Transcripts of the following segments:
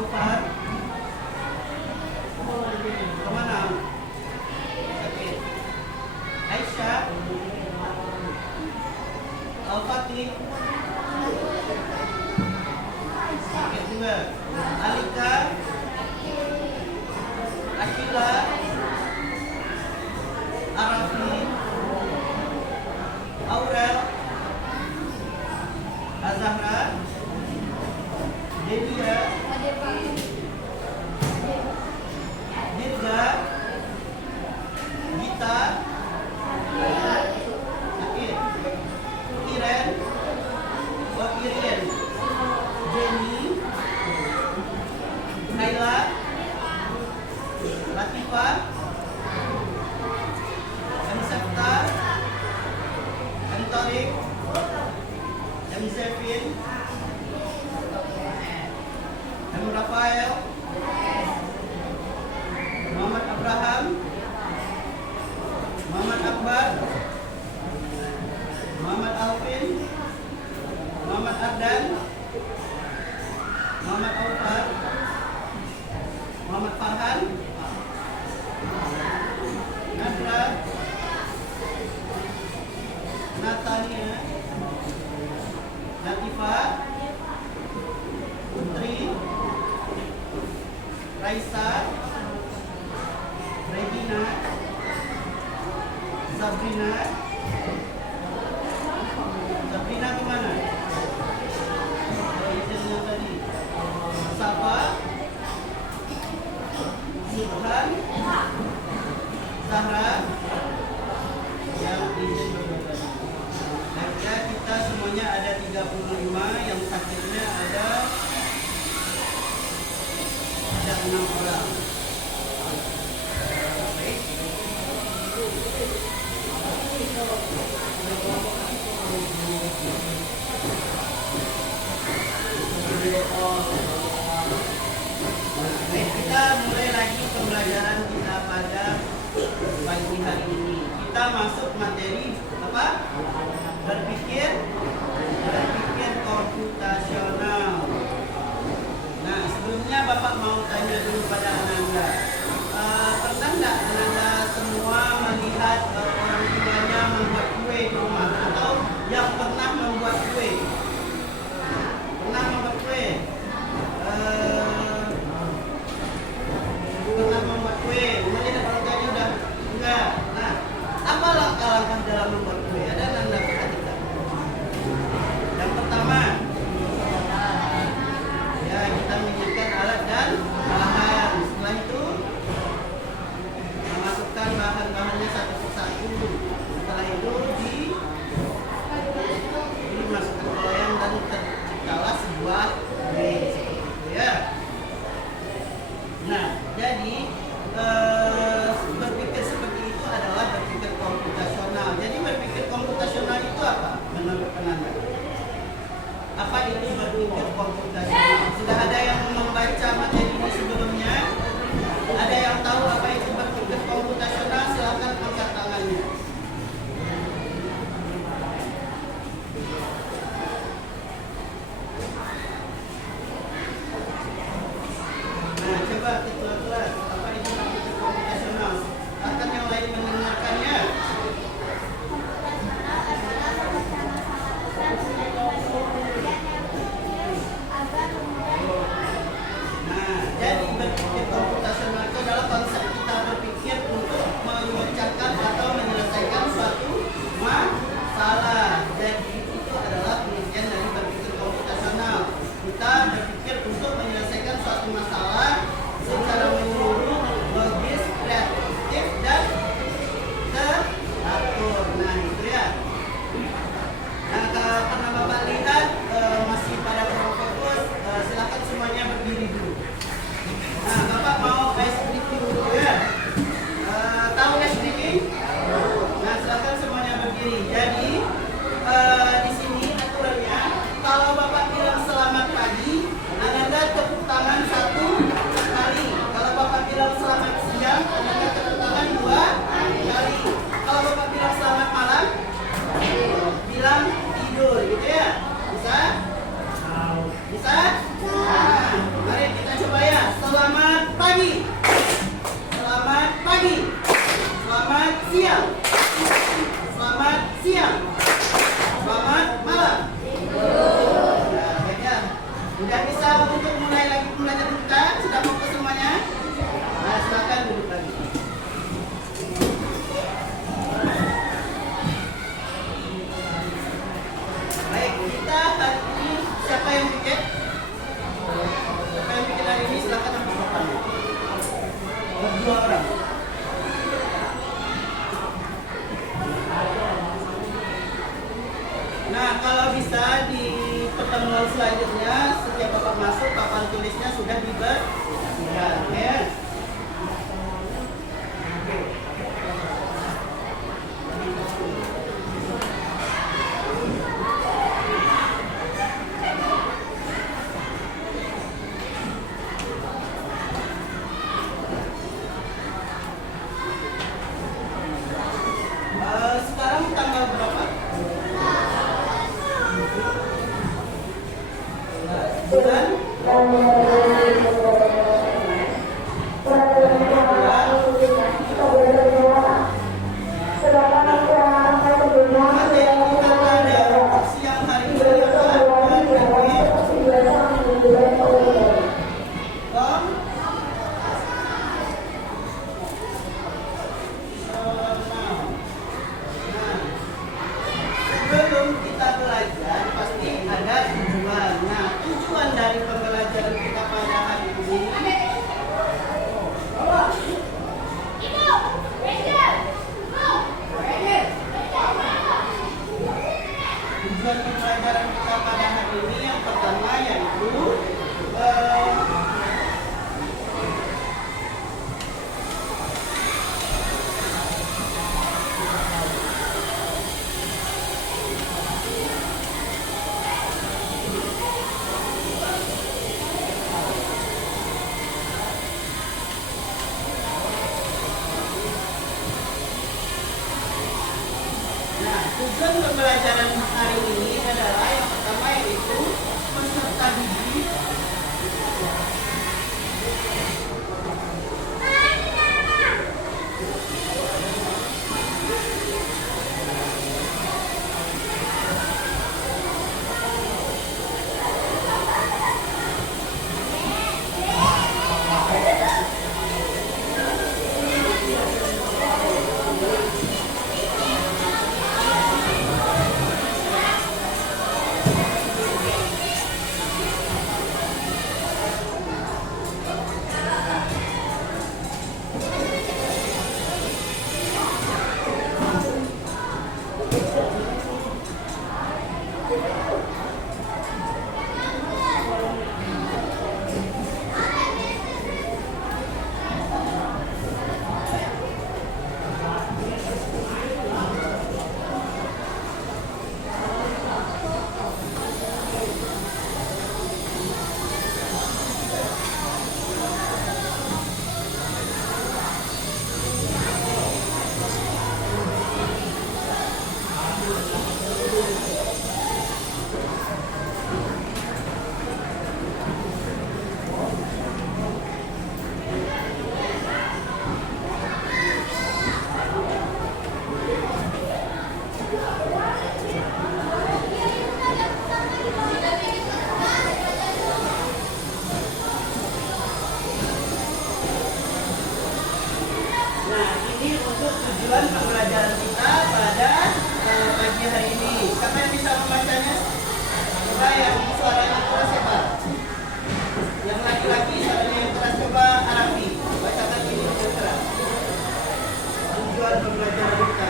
Taufan. Kemana? Sakit. Aisyah. Al-Fatih. Sakit juga. Alika. Akila. Arafi. Aurel. Azahra. Dedia. Dirga. Gita. Sakit. Iren. Iren. Jenny. Naila. Latifah. Anissa, Antorik, Zevin, Rafael, Muhammad Abraham, Muhammad Akbar, Muhammad Alvin, Muhammad Ardan, Muhammad Aufar, Muhammad Farhan, Nadra, Natania, Latifa, Putri, Raisa, Regina, Sabrina. Sabrina kemana? Yang tadi. Safa, Subhan, Zahra, yang izin berbeda. Harga kita semuanya ada 35, yang sakitnya ada 6 orang. Baik, kita mulai lagi pembelajaran kita pada pagi hari ini. Kita masuk materi apa? Berpikir komputasional. Nah, sebelumnya Bapak mau tanya dulu pada Ananda. Pernah nggak Ananda semua melihat orang tuanya membuat kue di rumah? Atau yang pernah membuat kue? Pernah membuat kue? Pernah membuat kue? Melihat orang tuanya udah enggak? Nah, apa langkah-langkah dalam membuat kue? Ada Ananda perhatikan. Yang pertama, ya kita menyiapkan alat dan bahan. Setelah itu memasukkan bahan-bahannya satu persatu. Setelah itu dimasukkan ke loyang dan terciptalah sebuah kue seperti itu ya. Nah, jadi berpikir seperti itu adalah berpikir komputasional. Jadi berpikir komputasional itu apa menurut Ananda? Apa itu berpikir komputasional? Sudah ada yang membaca materi ini sebelumnya? Ada yang tahu apa itu berpikir komputasional? Silakan angkat tangannya. Nah, coba ketua kelas, apa itu berpikir komputasional? Akan yang lain mendengarkannya. Agar Nah, kalau bisa di pertemuan selanjutnya setiap Bapak masuk papan tulisnya sudah dibersihkan ya. Sekarang tanggal berapa? Bulan? Materi kita pada siang hari ini adalah sebelum kita belajar pasti ada tujuan. Nah, tujuan dari pembelajaran kita pada hari ini tujuan pembelajaran kita pada hari ini yang pertama yaitu tujuan pembelajaran hari ini adalah yang pertama yaitu peserta didik tujuan pembelajaran kita pada pagi hari ini. Siapa yang bisa membacanya? Coba yang suaranya keras ya Pak. Yang laki-laki suaranya yang keras coba Arabi. Bacakan ini dengan keras. Tujuan pembelajaran kita.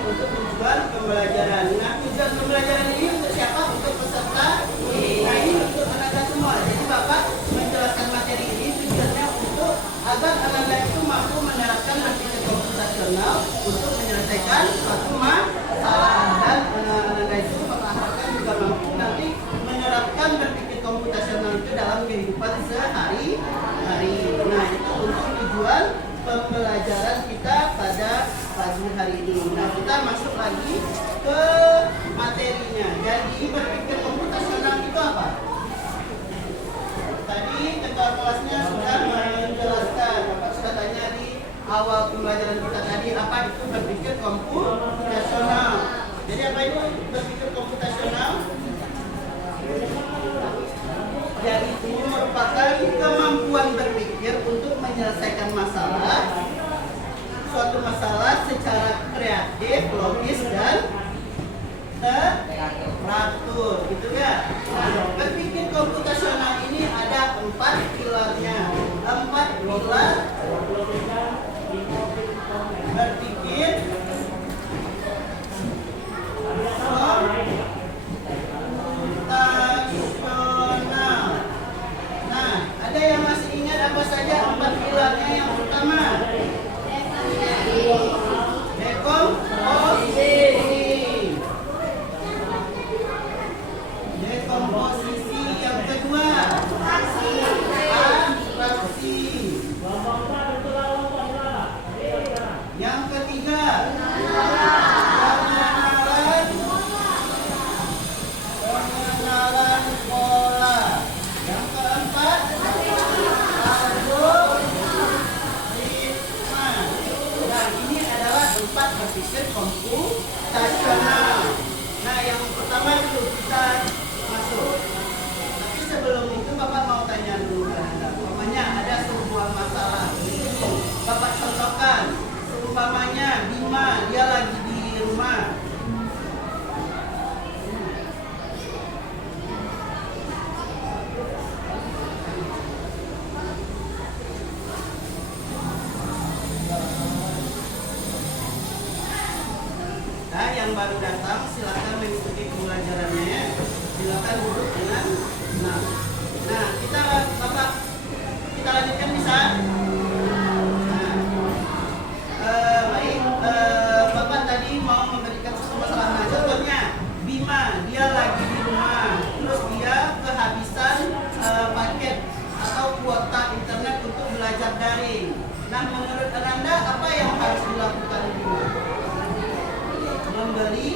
Untuk tujuan pembelajaran. Nah, tujuan pembelajaran ini untuk siapa? Untuk peserta. Nah, ini untuk anak-anak semua. Jadi Bapak menjelaskan materi ini tujuannya untuk agar anak-anak itu mampu menerapkan berpikir komputasional untuk menyelesaikan suatu masalah dan anak-anak itu Bapak harapkan juga mampu nanti menerapkan berpikir komputasional itu dalam kehidupan sehari-hari. Nah, itu untuk tujuan pembelajaran kita pada pagi hari ini. Nah, kita masuk lagi ke materinya. Jadi berpikir komputasional itu apa? Tadi ketua kelasnya sudah menjelaskan. Bapak sudah tanya di awal pembelajaran kita tadi apa itu berpikir komputasional. Jadi apa itu berpikir komputasional? Yaitu merupakan kemampuan berpikir untuk menyelesaikan suatu masalah secara kreatif, logis dan teratur, gitu ya. Nah, berpikir 4 pilarnya. 4 pilar berpikir komputasional. Nah, ada yang masih ingat apa saja 4 pilarnya yang pertama? Dekomposisi. Yang kedua, abstraksi. Yang ketiga, pengenalan pola. Yang keempat, algoritma. Nah, ini adalah 4 berpikir komputasional. Nah, yang pertama dulu kita masuk. Tapi sebelum itu Bapak mau tanya dulu ke Anda. Umpamanya ada sebuah masalah. Bapak contohkan. Umpamanya Bima, dia lagi di rumah. Nah, yang baru datang silakan mengikuti pembelajarannya. Silakan duduk dengan tenang. Nah, kita lanjutkan bisa? Baik. Bapak tadi mau memberikan satu masalah. Nah, contohnya Bima, dia lagi di rumah, terus dia kehabisan paket atau kuota internet untuk belajar daring. Nah, menurut Anda apa yang harus dilakukan Bima? Membeli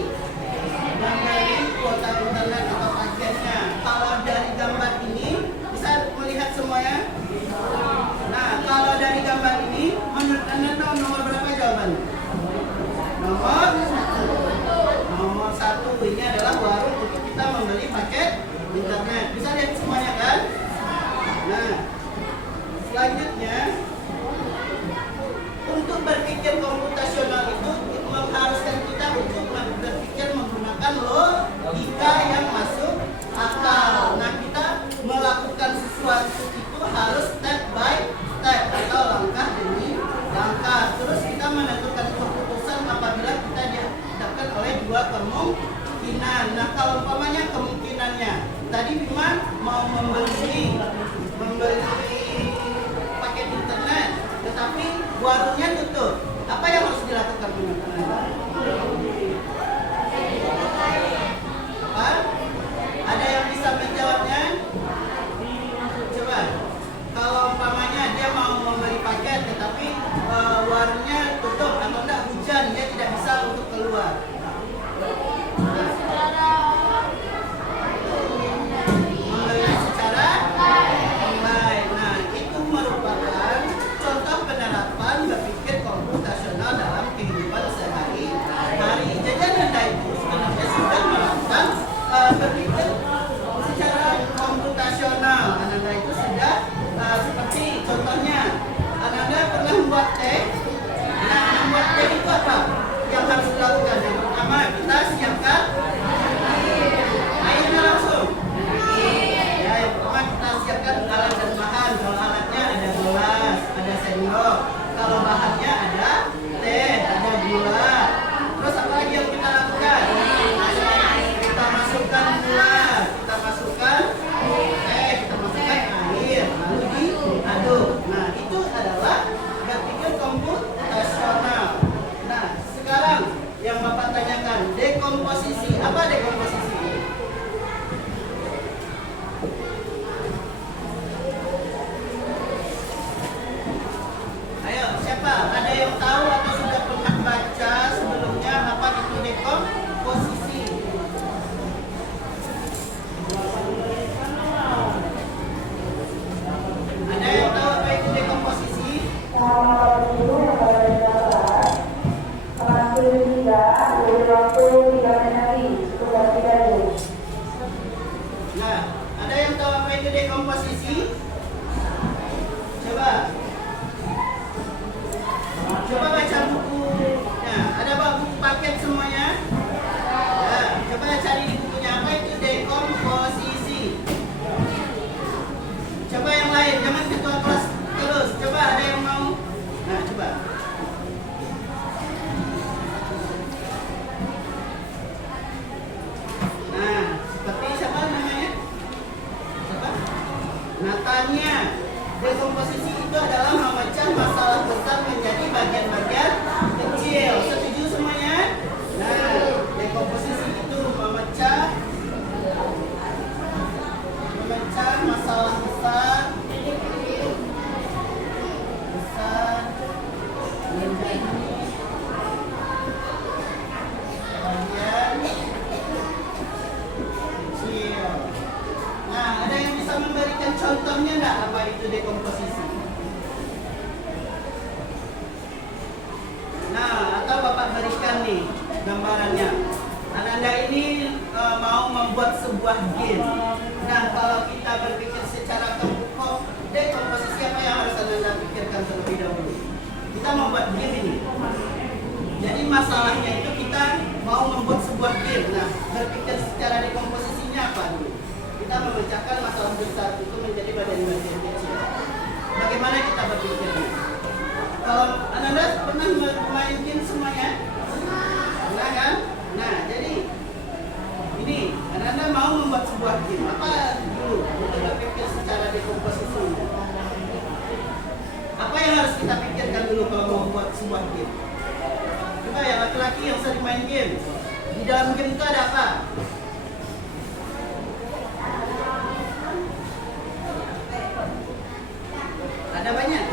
kuota internet atau paketnya. Kalau dari gambar ini bisa melihat semuanya. Nah, kalau dari gambar ini menurut Anda nomor berapa jawabannya? Nomor 1. Ini adalah warung untuk kita membeli paket internet. Bisa lihat semuanya kan? Nah, selanjutnya untuk berpikir komputasional itu mengharuskan kita untuk berpikir menggunakan logika yang masuk akal. Nah, kita melakukan sesuatu itu harus step by step atau langkah demi langkah. Terus kita menentukan keputusan apabila kita dihadapkan oleh dua kemungkinan. Nah, kalau umpamanya kemungkinannya tadi Bima mau membeli paket internet, tetapi warungnya tutup. Apa yang harus dilakukan menurut Anda? Apa? Ada yang bisa menjawabnya? Coba. Kalau umpamanya dia mau membeli paket, tetapi warungnya tutup atau enggak hujan, dia tidak bisa untuk keluar. Membeli secara online. Nah, itu merupakan contoh penerapan berpikir komputasional dalam kehidupan sehari-hari. Jadi Anda itu sebenarnya sudah melakukan berpikir secara komputasional. Anda itu sudah seperti contohnya, Anda pernah membuat teh. Nah, membuat teh itu apa yang harus dilakukan? Yang pertama, kita siapkan airnya langsung. Ya, yang pertama kita siapkan alat dan bahan. Kalau alatnya ada gelas, ada sendok. Kalau bahannya ada teh, ada gula. Terus apa lagi yang kita lakukan? Kita masukkan gula, kita masukkan teh, kita masukkan air, lalu diaduk. Nah, itu adalah berpikir komputasional. Nah, sekarang yang Bapak tanyakan, dekomposisi. Apa dekomposisi? Ayo, siapa? Ada yang tahu atau sudah pernah baca sebelumnya apa itu dekomposisi? Ada yang tahu apa itu dekomposisi? Nah, ada yang tahu apa itu dekomposisi? Coba. Coba baca bukunya. Ada buku paket semuanya? Ya, coba cari di bukunya apa itu dekomposisi. Coba yang lain. lanjutannya. Dekomposisi itu adalah memecah masalah besar menjadi bagian-bagian kecil. Setuju semuanya? Nah, dekomposisi itu memecah masalah besar menjadi bagian kecil. Nah, ada yang bisa memberikan contohnya enggak apa itu dekomposisi? Nah, atau Bapak berikan nih gambarannya. Anda ini mau membuat sebuah game. Nah, kalau kita berpikir secara dekomposisi apa yang harus Anda pikirkan terlebih dahulu? Kita membuat game ini. Jadi masalahnya itu kita mau membuat sebuah game. Nah, berpikir secara dekomposisinya apa dulu? Kita memecahkan masalah besar itu menjadi bagian-bagian kecil. Bagaimana kita berpikirnya? Kalau Anda pernah main game semuanya? Pernah kan? Nah, jadi ini Anda mau membuat sebuah game. Apa dulu untuk berpikir secara dekomposisinya? Apa yang harus kita pikirkan dulu kalau mau membuat sebuah game? Coba ya laki-laki yang sering main game. Di dalam game itu ada apa? Ada banyak.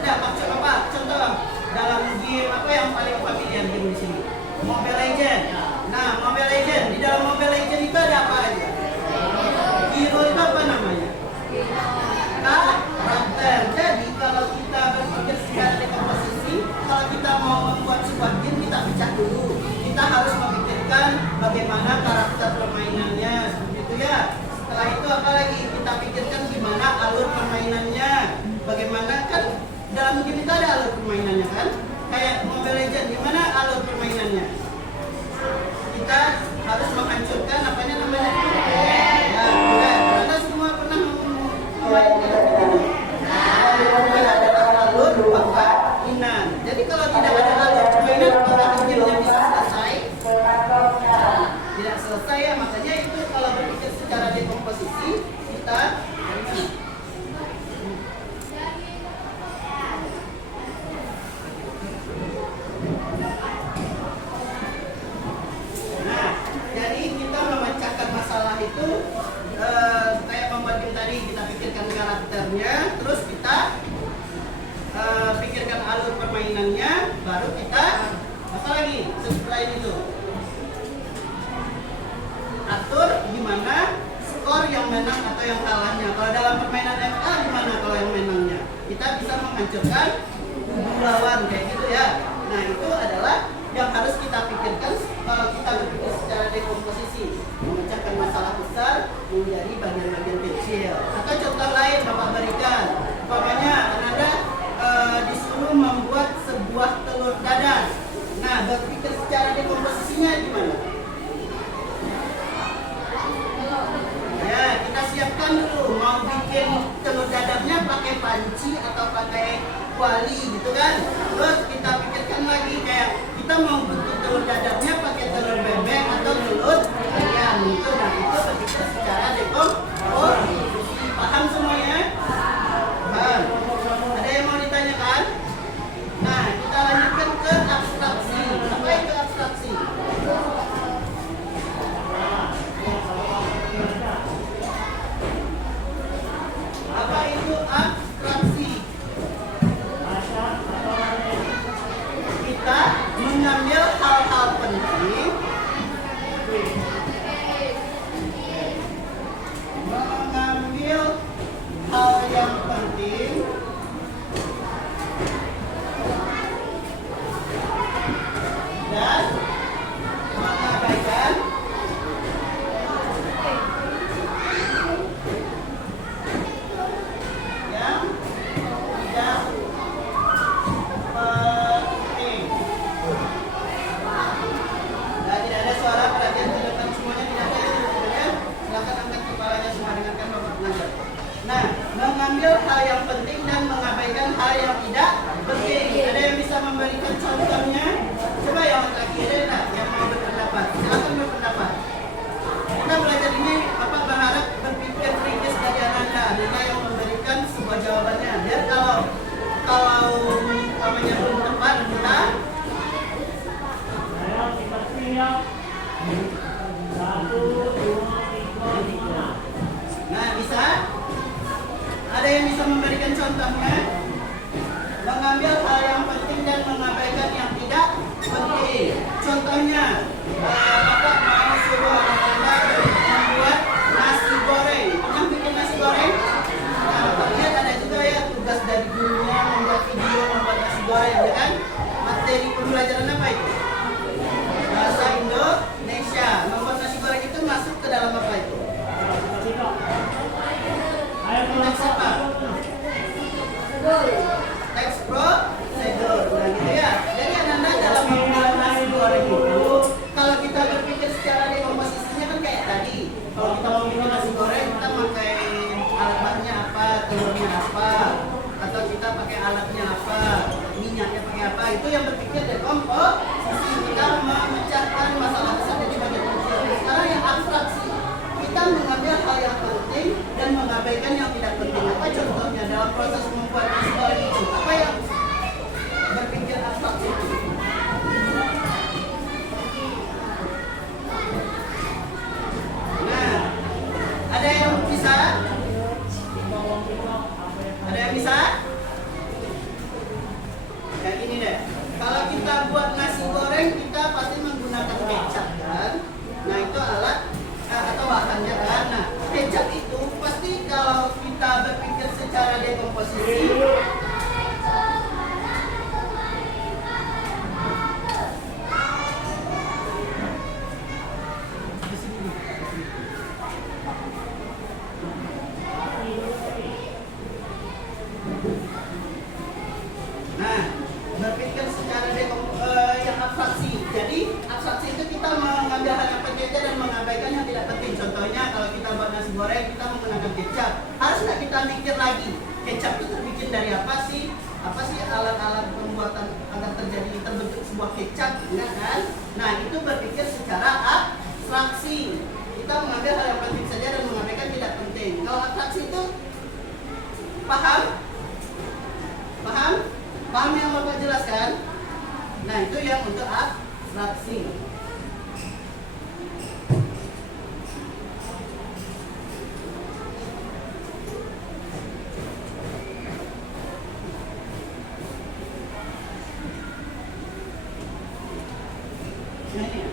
Ada maksud apa? Contoh dalam game apa yang paling familiar game di sini? Mobile Legends. Nah, Mobile Legends, di dalam Mobile Legends itu ada apa aja? Hero itu apa namanya? Karakter. Jadi kalau kita berpikir secara dekomposisi, kalau kita mau membuat sebuah game, kita pecah dulu. Kita harus memikirkan bagaimana karakter permainannya, seperti itu ya. Setelah itu apa lagi? Kita pikirkan gimana alur permainannya. Bagaimana kan dalam game itu ada alur permainannya kan? Kayak Mobile Legends, gimana alur permainannya? Kita harus menghancurkan apanya namanya? Ya, Anda semua pernah memainkan itu? Tidak ada alur permainan. Jadi kalau tidak ada alur permainan, apakah gamenya bisa selesai? Tidak selesai ya, makanya itu kalau berpikir secara dekomposisi kita itu kayak membuat game tadi, kita pikirkan karakternya, terus kita pikirkan alur permainannya, baru kita apa lagi setelah itu atur gimana skor yang menang atau yang kalahnya. Kalau dalam permainan FA gimana kalau yang menangnya? Kita bisa menghancurkan kubu lawan kayak gitu ya. Nah, itu adalah yang harus kita pikirkan kalau kita berpikir secara dekomposisi, memecahkan masalah besar menjadi bagian-bagian kecil. Atau contoh lain Bapak berikan, umpamanya Anda disuruh membuat sebuah telur dadar. Nah, berpikir secara dekomposisinya gimana? Ya, kita siapkan dulu mau bikin telur dadarnya pakai panci atau pakai kuali gitu kan. Terus kita pikirkan lagi kayak kita mau bikin telur dadarnya pakai telur bebek atau telur ayam gitu. Nah, itu berpikir secara dekomposisi. Paham semuanya? Paham? Ada yang mau ditanyakan? Nah, kita lanjutkan ke abstraksi. Apa itu abstraksi? Apa itu abstraksi? contohnya mengambil hal yang penting dan mengabaikan yang tidak penting. Contohnya, Bapak mau suruh anak-anak membuat nasi goreng. Yang bikin nasi goreng? Nah, Bapak lihat ada juga ya tugas dari gurunya membuat video membuat nasi goreng, ya kan? Materi pembelajaran apa itu? Bahasa Indonesia. Membuat nasi goreng itu masuk ke dalam apa itu? Teks apa? Teks prosedur. Nah gitu ya. Jadi anak-anak dalam membuat nasi goreng itu, kalau kita berpikir secara dekomposisinya kan kayak tadi. Kalau kita mau bikin nasi goreng, kita pakai alat bahannya apa, telurnya apa, atau kita pakai alatnya apa, minyaknya pakai apa. Itu yang berpikir dekomposisi. Kita memecahkan masalah besar jadi bagian kecil. Sekarang yang abstraksi, kita mengambil hal yang penting dan mengabaikan yang tidak penting. Apa contohnya dalam proses membuat nasi goreng itu? Apa yang berpikir abstraksi itu? Nah, ada yang bisa? Ada yang bisa? Kayak gini deh. Kalau kita buat nasi goreng, kita pasti menggunakan kecap kan? Nah itu alat atau bahannya kan. Nah kecap itu pasti kalau kita berpikir secara dekomposisi, nah berpikir secara yang abstraksi. Jadi abstraksi itu kita mengambil hal yang penting dan mengabaikan yang tidak penting. Contohnya kalau kita buat nasi goreng, kita menggunakan kecap. Harus nggak kita mikir lagi, kecap itu terbikin dari apa sih? Apa sih alat-alat pembuatan agar terbentuk sebuah kecap, enggak kan? Nah itu berpikir secara abstraksi. Kita mengambil hal yang penting saja dan mengabaikan tidak penting. Kalau abstraksi itu paham? Paham? Paham yang Bapak jelaskan? Nah itu yang untuk abstraksi. Nah ini ya.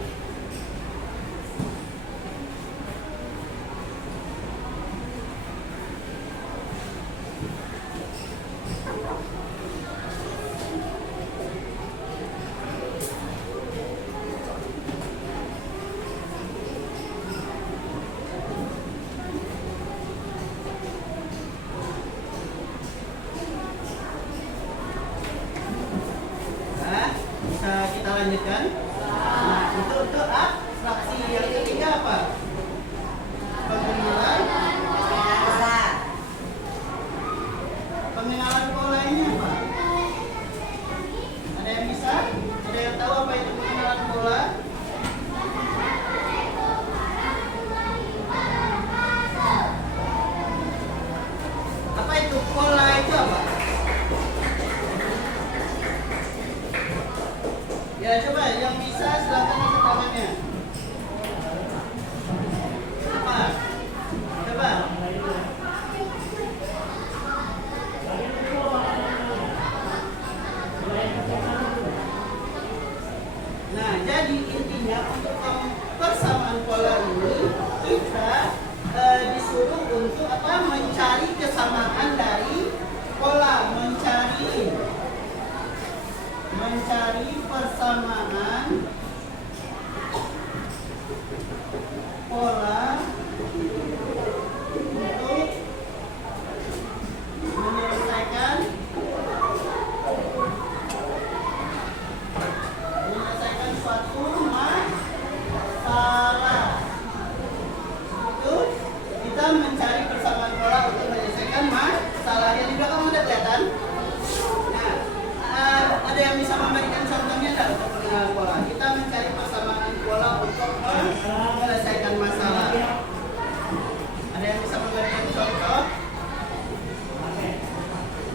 Bisa kita lanjutkan? Nah, itu untuk abstraksi. Yang ketiga apa? Pengenalan pola. Pengenalan pola ini apa? Ada yang bisa? Ada yang tahu apa itu pengenalan pola? Apa itu pola itu apa? Ya coba yang bisa silakan angkat tangannya. Apa? Coba. Nah, jadi intinya untuk persamaan pola ini kita disuruh untuk apa? Mencari kesamaan dari pola, mencari persamaan pola untuk menyelesaikan suatu masalah. Itu kita mencari persamaan pola untuk menyelesaikan masalah. Yang di belakang ada kelihatan? Ada yang bisa memberikan contohnya tidak untuk pengenalan pola? Kita mencari persamaan pola untuk menyelesaikan masalah. Ada yang bisa memberikan contoh?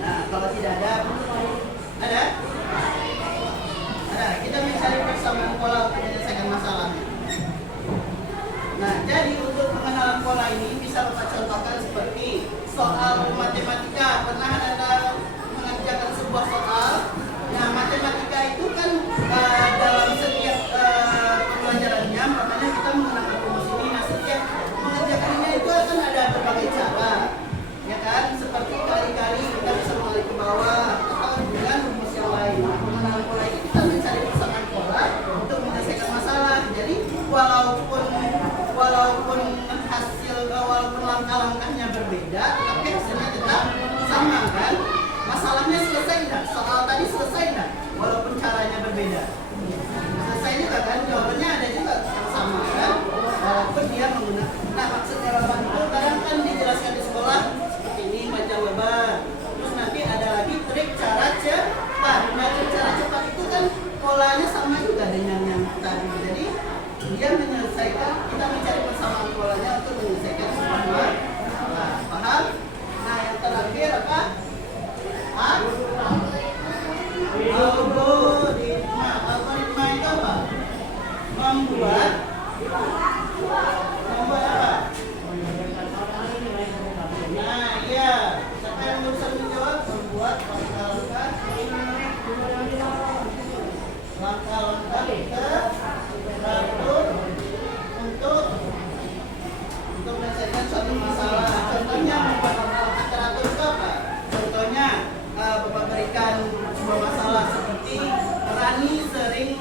Nah, kalau tidak ada, ada? Ada. Kita mencari persamaan pola untuk menyelesaikan masalahnya. Nah, jadi untuk pengenalan pola ini bisa Bapak contohkan seperti soal matematika. Pernah ada sebuah soal. Nah, matematika itu kan dalam setiap pembelajarannya, makanya kita menggunakan rumus ini. Nah, setiap mengerjakannya itu akan ada berbagai cara, ya kan? Seperti kali-kali kita bisa mengalir ke bawah atau dengan rumus yang lain. Nah, pengenalan pola ini kita mencari persamaan pola untuk menyelesaikan masalah. Jadi walaupun langkah-langkahnya berbeda, tapi hasilnya tetap sama kan? Masalahnya selesai enggak? Soal tadi selesai enggak? Walaupun caranya berbeda. Selesai juga kan? Jawabannya ada juga yang sama kan? Walaupun dia menggunakan. Nah, maksudnya Bapak itu kadang kan dijelaskan di sekolah seperti ini baca lebar. Terus nanti ada lagi trik cara cepat. Nah, trik cara cepat itu kan polanya sama juga dengan yang tadi. Jadi dia menyelesaikan, kita mencari persamaan polanya untuk menyelesaikan semua masalah. Paham? Nah, yang terakhir apa? Algoritma. Algoritma itu apa? Membuat apa? Nah, iya. Siapa yang berusaha menjawab? Membuat langkah-langkah teratur untuk menyelesaikan suatu masalah. Contohnya membuat langkah teratur itu apa? Contohnya Bapak berikan sebuah masalah seperti Rani sering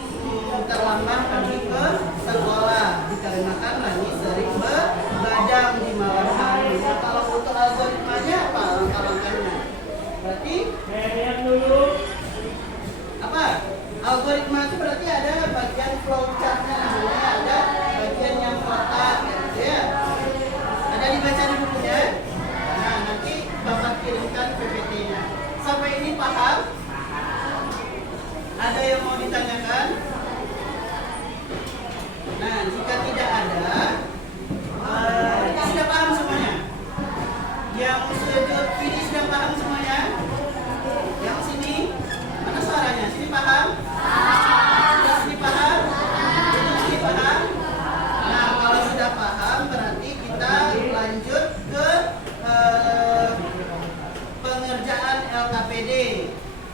terlambat pergi ke sekolah dikarenakan Rani sering begadang di malam hari. Nah, kalau untuk algoritmanya apa langkah-langkahnya? Berarti apa? Algoritma itu berarti ada bagian flowchartnya, namanya ada bagian yang kotak, gitu ya. Ada dibaca di bukunya. Nah, nanti Bapak kirimkan PPT-nya. Sampai ini paham? Ada yang mau ditanyakan? Nah, jika tidak ada, sudah paham semuanya? Yang ini sudah paham semuanya? Yang sini? Mana suaranya? Sini paham? Sudah sini paham? Itu sini paham? Nah, kalau sudah paham berarti kita lanjut ke pengerjaan LKPD.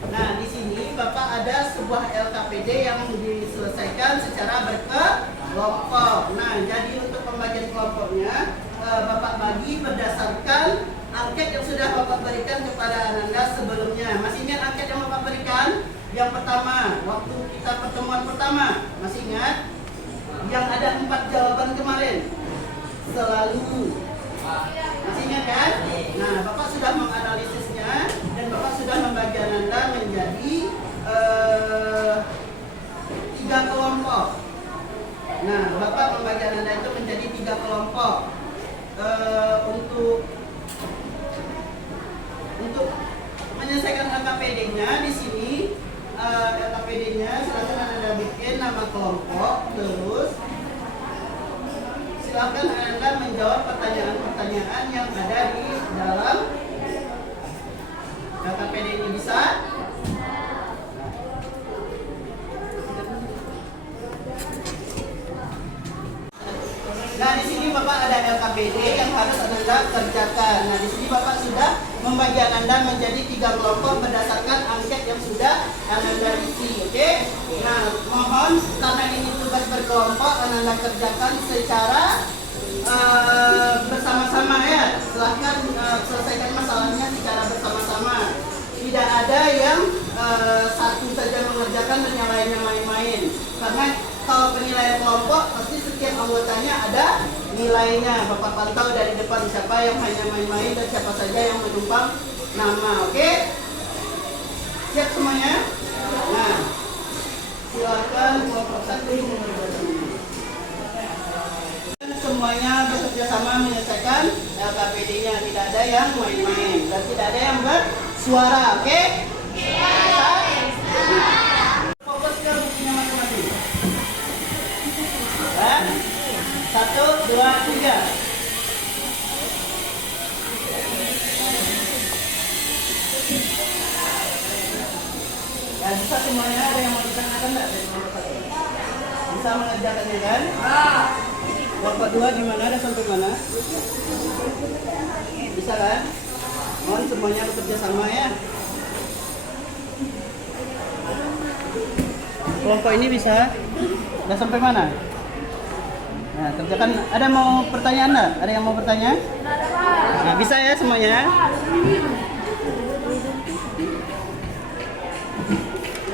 Nah, di sini Bapak ada sebuah LKPD yang diselesaikan secara berkelompok. Nah, jadi untuk pembagian kelompoknya Bapak bagi berdasarkan angket yang sudah Bapak berikan kepada Ananda sebelumnya. Masih ingat angket yang Bapak berikan? Yang pertama, waktu kita pertemuan pertama, masih ingat? Yang ada 4 jawaban kemarin. Selalu. Masih ingat kan? Nah, Bapak sudah menganalisisnya dan Bapak sudah membagi Ananda menjadi 3 kelompok. Nah, Bapak membagi Ananda itu menjadi 3 kelompok. Untuk menyelesaikan LKPD-nya di sini, LKPD-nya silakan Anda bikin nama kelompok, terus silakan Anda menjawab pertanyaan-pertanyaan yang ada di dalam LKPD ini. Bisa? Nah, di sini Bapak ada LKPD yang harus Anda kerjakan. Nah, di sini Bapak sudah membagi Anda menjadi 3 kelompok berdasarkan angket yang sudah Anda isi. Oke? Nah, mohon karena ini tugas berkelompok, Anda kerjakan secara bersama-sama ya. Silahkan selesaikan masalahnya secara bersama-sama. Tidak ada yang satu saja mengerjakan dan yang lainnya main-main. Karena kalau penilaian kelompok pasti setiap anggotanya ada nilainya. Bapak pantau dari depan siapa yang hanya main-main dan siapa saja yang menumpang nama. Oke? Siap semuanya? Nah, silakan kelompok 1 mengerjakan. Semuanya bekerja sama menyelesaikan LKPD-nya. Tidak ada yang main-main dan tidak ada yang bersuara. Oke? Fokus ke bukunya masing-masing. 1, 2, 3. Ya, bisa semuanya. Ada yang mau ditanyakan enggak? Bisa mengerjakannya kan? Kelompok 2 di mana? Ada sampai mana? Bisa kan? Mohon semuanya bekerja sama ya. kelompok ini bisa. Udah sampai mana? Nah, kerjakan. Ada mau pertanyaan enggak? Ada yang mau bertanya? Nah, bisa ya semuanya?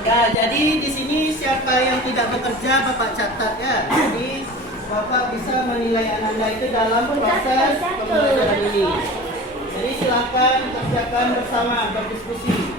Ya, jadi di sini siapa yang tidak bekerja Bapak catat ya. Jadi Bapak bisa menilai Ananda itu dalam proses pembelajaran ini. Jadi silakan kerjakan bersama, berdiskusi.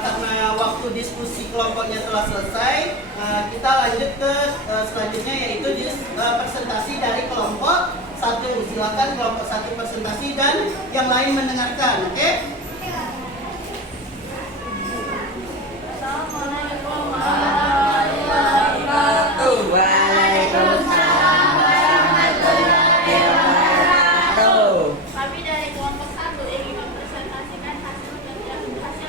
Karena waktu diskusi kelompoknya telah selesai, kita lanjut ke selanjutnya, yaitu presentasi dari kelompok satu. Silakan kelompok satu presentasi dan yang lain mendengarkan, oke? Kami dari kelompok 1 ingin mempresentasikan hasil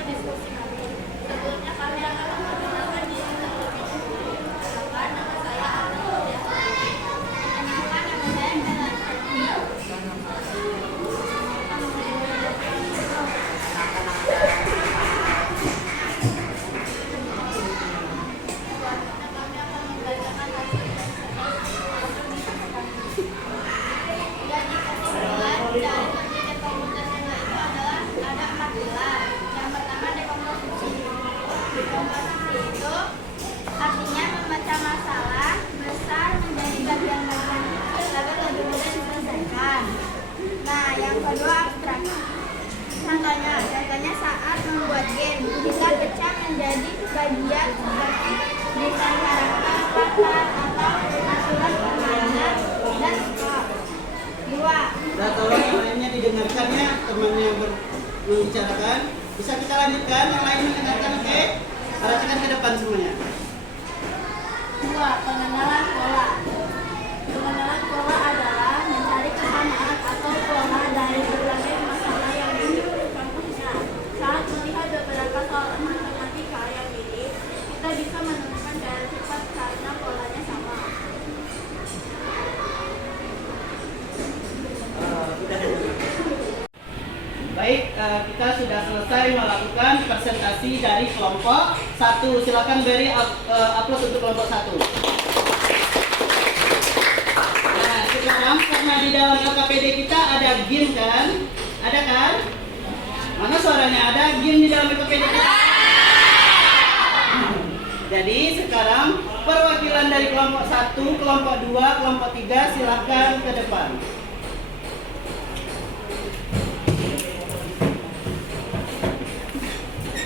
diskusi kami. Sebelumnya kami akan memperkenalkan diri terlebih dahulu. Perkenalkan, nama saya Arna Destari. Perkenalkan, nama saya Melanie. Selanjutnya kami akan membacakan hasil Jadi kesimpulan dari pendidikan komputasional itu adalah ada 4 pilar. Yang pertama dekomposisi. Dekomposisi itu artinya memecah masalah besar menjadi bagian-bagian kecil agar lebih mudah diselesaikan. Nah, yang kedua abstraksi. Contohnya saat membuat game, kita pecah menjadi bagian seperti desain karakter, pattern, atau aturan permainan dan skor. Dua. Nah, tolong yang lainnya didengarkan ya, temannya membicarakan. Bisa kita lanjutkan, yang lain mendengarkan, oke? Perhatikan ke depan semuanya. Dua. Pengenalan pola. Pengenalan pola adalah mencari kesamaan atau pola dari berbagai masalah yang dimiliki contohnya. Saat melihat beberapa soal matematika yang mirip, kita bisa menemukan gaya cepat karena polanya sama. Baik, kita sudah selesai melakukan presentasi dari kelompok 1. Silakan beri upload untuk kelompok 1. Nah, sekarang karena di dalam LKPD kita ada game kan? Ada kan? Mana suaranya? Ada game di dalam LKPD kita? Jadi sekarang perwakilan dari kelompok 1, kelompok 2, kelompok 3 silakan ke depan.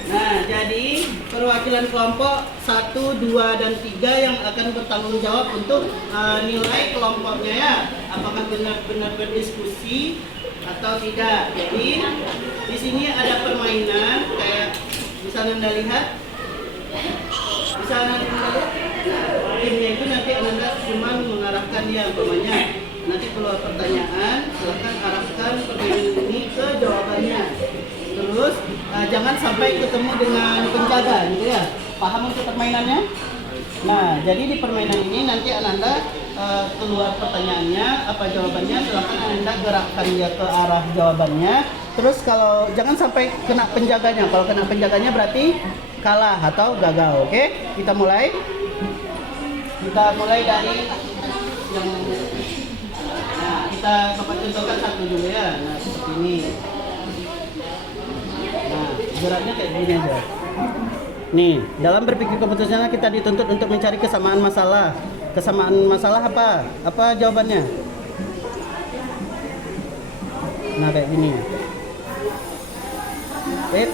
Nah, jadi perwakilan kelompok 1, 2, dan 3 yang akan bertanggung jawab untuk nilai kelompoknya ya. Apakah benar-benar berdiskusi atau tidak. Jadi di sini ada permainan kayak bisa Anda lihat. Bisa Anda lihat. Timnya itu nanti Anda cuma mengarahkan dia umpamanya. Nanti keluar pertanyaan, silakan arahkan pertanyaan ini ke jawabannya. Terus jangan sampai ketemu dengan penjaga gitu ya. Paham untuk permainannya? Nah, jadi di permainan ini nanti Ananda keluar pertanyaannya, apa jawabannya, silakan Ananda gerakkan dia ke arah jawabannya. Terus kalau jangan sampai kena penjaganya. Kalau kena penjaganya berarti kalah atau gagal. Oke? Kita mulai. Kita mulai dari yang kita contohkan satu dulu ya. Nah, seperti ini. Nah, geraknya kayak gini aja. Nih, dalam berpikir komputasional kita dituntut untuk mencari kesamaan masalah. Kesamaan masalah apa? Apa jawabannya? Nah, kayak gini. Wait.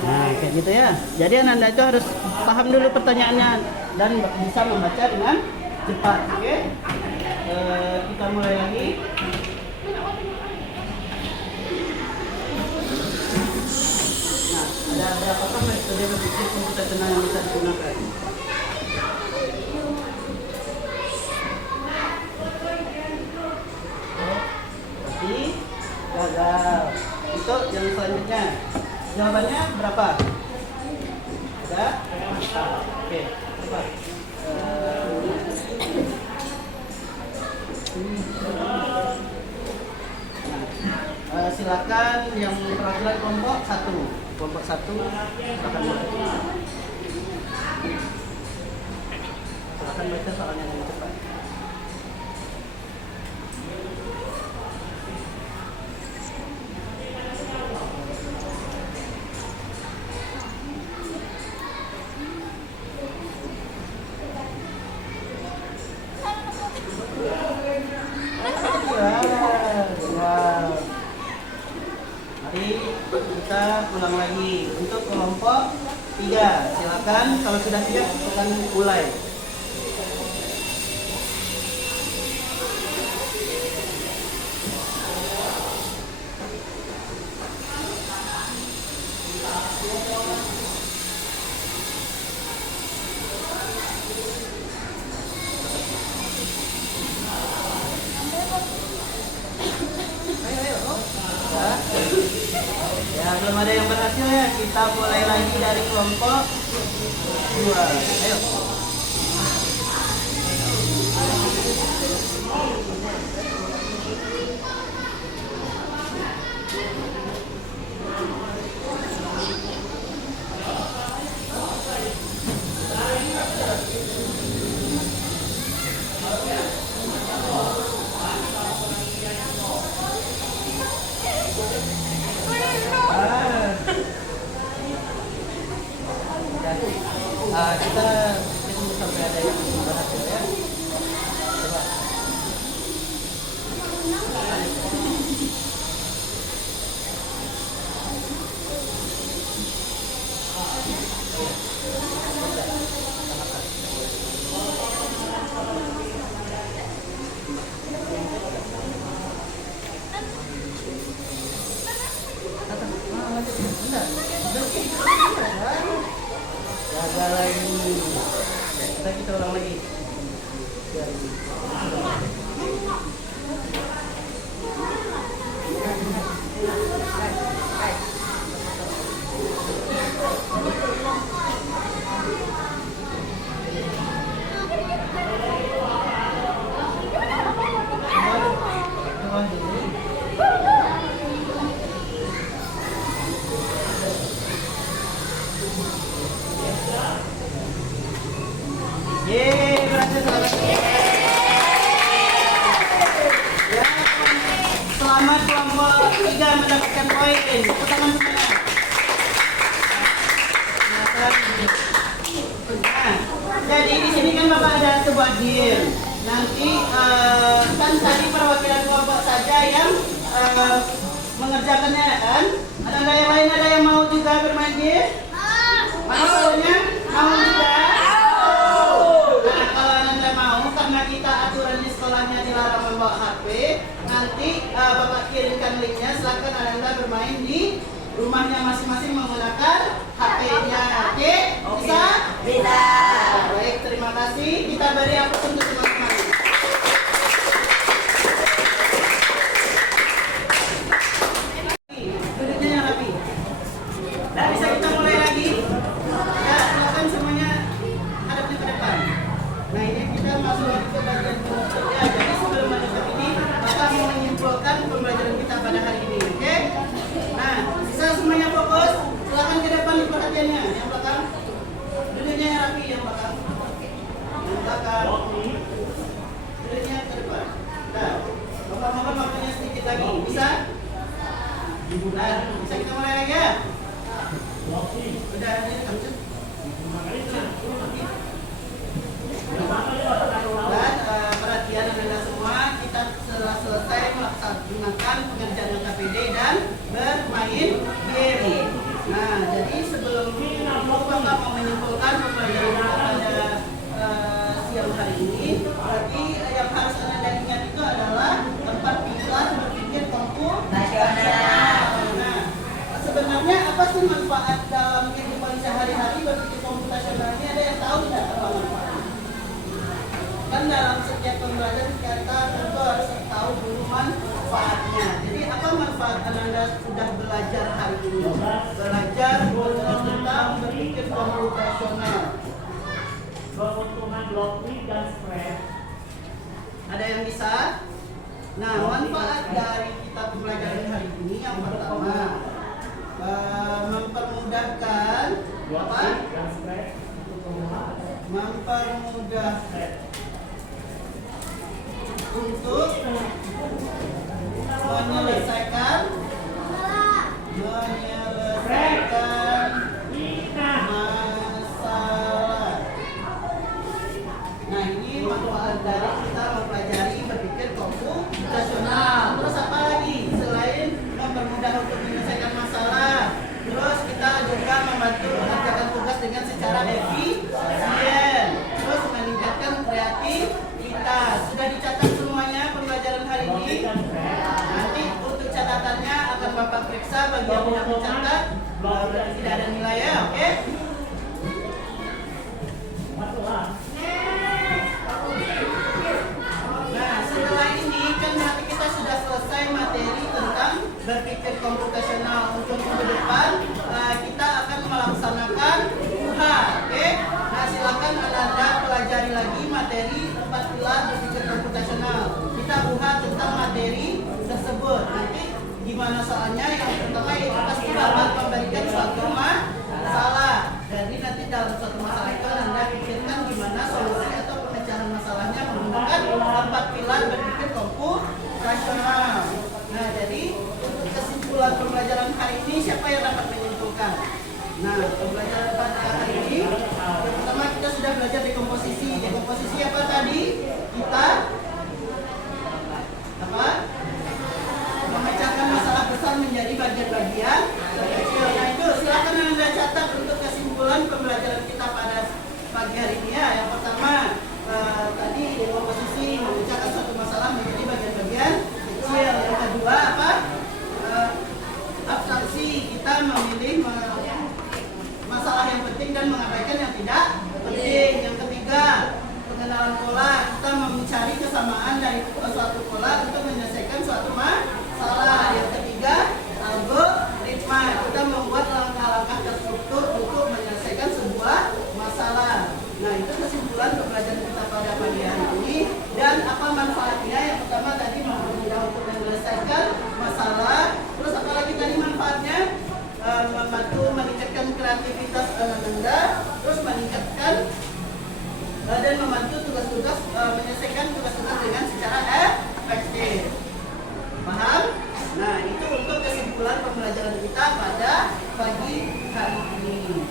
Nah, kayak gitu ya. Jadi Anda itu harus paham dulu pertanyaannya dan bisa membaca dengan cepat. Oke? Kita mulai lagi. Nah, ada berapa dia berpikir komputasional yang bisa digunakan. Tapi gagal. Itu yang selanjutnya. Jawabannya berapa? Ada? Oke. Coba. Silakan yang perwakilan kelompok 1. Kelompok 1 silakan mulai. Silakan baca soalnya dengan cepat. Mari kita ulang lagi untuk kelompok 3. Silakan kalau sudah siap silakan mulai. Ya, belum ada yang berhasil ya. Kita mulai lagi dari kelompok 2. Ayo. Kita tunggu sampai ada yang berhasil ya. Coba. Gagal lagi. Kita ulang lagi. Yeay, berhasil selamat. Ya, selamat kelompok 3 mendapatkan poin. Tepuk tangan semuanya. Nah, jadi di sini kan Bapak ada sebuah game. Nanti kan tadi perwakilan kelompok saja yang mengerjakannya kan. Ada nggak yang lain, ada yang mau juga bermain game? Mana soalnya? Mau juga? Karena kita aturan di sekolahnya dilarang membawa HP, nanti Bapak kirimkan linknya. Silakan Anda bermain di rumahnya masing-masing menggunakan HP-nya. Oke? Bisa? Bisa. Baik, terima kasih. Kita beri aplaus untuk teman-teman. Duduknya yang rapi. Dan bisa kita mulai lagi? Ya, silakan semuanya hadapnya ke depan. Nah, ini kita masuk lagi ke bagian ya, jadi sebelum masuk ini Bapak mau menyimpulkan pembelajaran kita pada hari ini, oke? Nah, bisa semuanya fokus. Silakan ke depan perhatiannya. Yang belakang, duduknya yang rapi. Yang belakang, duduknya ke depan. Nah, Bapak mohon waktunya sedikit lagi. Bisa? Nah, bisa kita mulai lagi ya? Udah, ini kamu. Dan perhatian Anda semua, kita setelah selesai melaksanakan pengerjaan KPD dan bermain game. Nah, jadi sebelum Bapak mau menyimpulkan pembelajaran pada siang hari ini, berarti yang harus Anda ingat itu adalah 4 pilar berpikir komputasional. Nah, sebenarnya apa sih manfaat dalam kehidupan sehari Nah, manfaat dari kita pembelajaran hari ini yang pertama mempermudahkan apa? Mempermudah untuk menyelesaikan masalah. Nah, ini manfaat dari kita mempelajari berpikir komputasional. Terus apa lagi selain mempermudah untuk menyelesaikan masalah? Terus kita juga membantu mengerjakan tugas dengan secara efisien. Terus meningkatkan kreativitas. Sudah dicatat semuanya pembelajaran hari ini? Nanti untuk catatannya akan Bapak periksa bagi yang tidak mencatat, berarti tidak ada nilai ya, oke? Nah, setelah ini kan nanti kita sudah selesai materi tentang berpikir komputasional. Untuk minggu depan kita akan melaksanakan UHA, oke? Nah, silakan Anda pelajari lagi materi 4 pilar berpikir komputasional. Kita UHA tentang materi tersebut. Nanti gimana soalnya? Yang pertama itu pasti Bapak memberikan suatu masalah. Jadi nanti dalam suatu masalah itu Anda pikirkan gimana solusi atau pemecahan masalahnya menggunakan 4 pilar berpikir komputasional. Nah, jadi untuk kesimpulan pembelajaran hari ini siapa yang dapat menyimpulkan? Nah, pembelajaran pada hari ini yang pertama kita sudah belajar dekomposisi. Dekomposisi apa tadi? Kita apa? Memecahkan masalah besar menjadi bagian-bagian kecil. Nah, itu silakan Anda catat untuk kesimpulan pembelajaran kita pada pagi hari ini ya. Yang pertama tadi dekomposisi, memecahkan suatu masalah menjadi bagian-bagian kecil. Yang kedua apa? Abstraksi, kita memilih masalah yang penting dan mengabaikan yang tidak penting. Yang ketiga, pengenalan pola, kita mencari kesamaan dari suatu pola untuk menyelesaikan suatu masalah. Yang ketiga, algoritma, kita membuat langkah-langkah terstruktur untuk menyelesaikan sebuah masalah. Nah, itu kesimpulan pembelajaran kita pada pagi hari ini. Dan apa manfaatnya? Yang pertama tadi mempermudah untuk menyelesaikan masalah. Terus apa lagi tadi manfaatnya? Membantu meningkatkan kreativitas Anda. Terus meningkatkan dan membantu tugas-tugas menyelesaikan tugas-tugas dengan secara efektif. Paham? Nah, itu untuk kesimpulan pembelajaran kita pada pagi hari ini.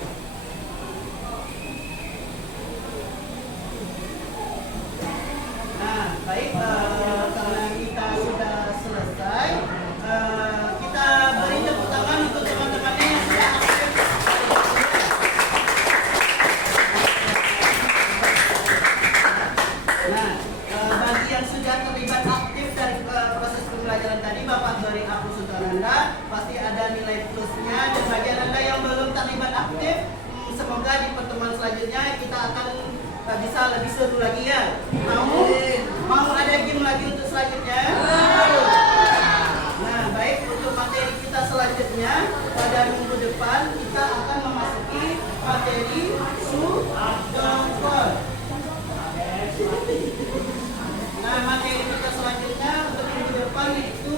Nah, baik, karena kita sudah selesai, kita beri tepuk tangan untuk teman-temannya yang sudah aktif. Nah, bagi yang sudah terlibat aktif dari proses pembelajaran tadi, Bapak beri hapus untuk Anda, pasti ada nilai plusnya. Dan bagi Anda yang belum terlibat aktif, semoga di pertemuan selanjutnya kita akan bisa lebih seru lagi ya. Mau ada game lagi untuk selanjutnya? Nah, baik, untuk materi kita selanjutnya pada minggu depan kita akan memasuki materi Sudoku. Nah, materi kita selanjutnya untuk minggu depan itu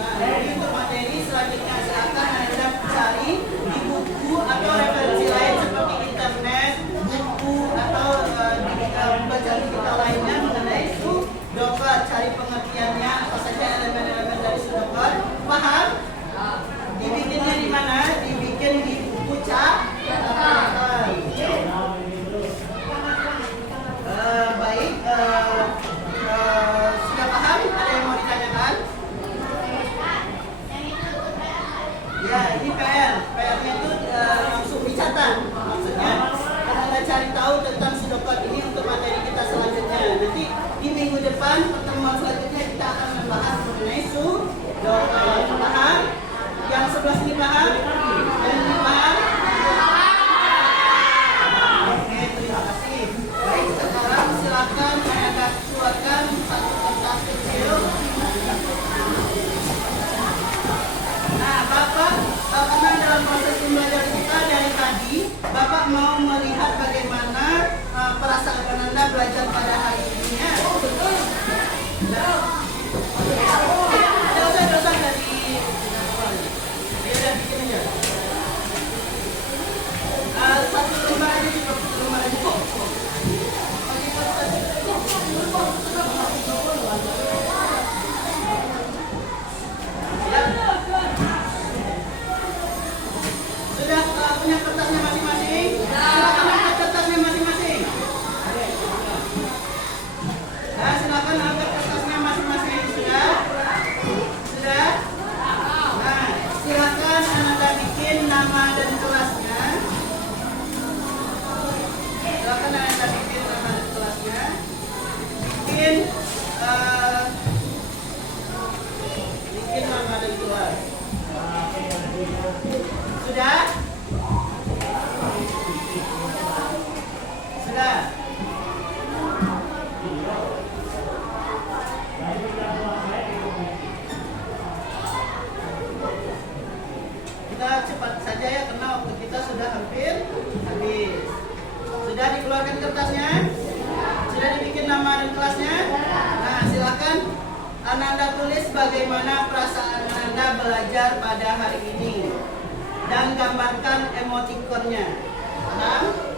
ini untuk materi selanjutnya silakan Anda cari di buku atau referensi lain seperti internet, buku atau di bacaan kita lainnya mengenai Sudoku. Cari pengertiannya apa saja elemen-elemen dari Sudoku. Paham? Dibikinnya di mana? Dibikin di buku catatan. Baik, sudah paham? Ada yang mau ditanyakan? Ya, ini PR. PR-nya itu langsung dicatat. Maksudnya, Anda cari tahu tentang Sudoku ini untuk materi kita selanjutnya. Nanti di minggu depan, pertemuan selanjutnya kita akan membahas mengenai Sudoku. Paham? Yang sebelah sini paham? Yang ini paham? Oke, terima kasih. Baik, sekarang silakan Anda keluarkan satu kertas kecil. Nah, Bapak, karena dalam proses pembelajaran kita dari tadi, Bapak mau melihat bagaimana belajar pada hari ini ya? Dosa-dosa dari dia udah bikin aja. Satu lembar aja cukup, lembar aja cukup. Sudah punya kertasnya masing-masing? Silakan angkat kertasnya masing-masing. Nah, silakan angkat kertasnya masing-masing. Sudah? Sudah? Nah, silakan Anda bikin nama dan kelasnya. Silakan Anda bikin nama dan kelasnya. Bikin bikin nama dan kelas. Sudah? Sudah? Kita cepat saja ya karena waktu kita sudah hampir habis. Sudah dikeluarkan kertasnya? Sudah dibikin nama dan kelasnya? Nah, silakan Ananda tulis bagaimana perasaan Ananda belajar pada hari ini dan gambarkan emotikonnya. Paham?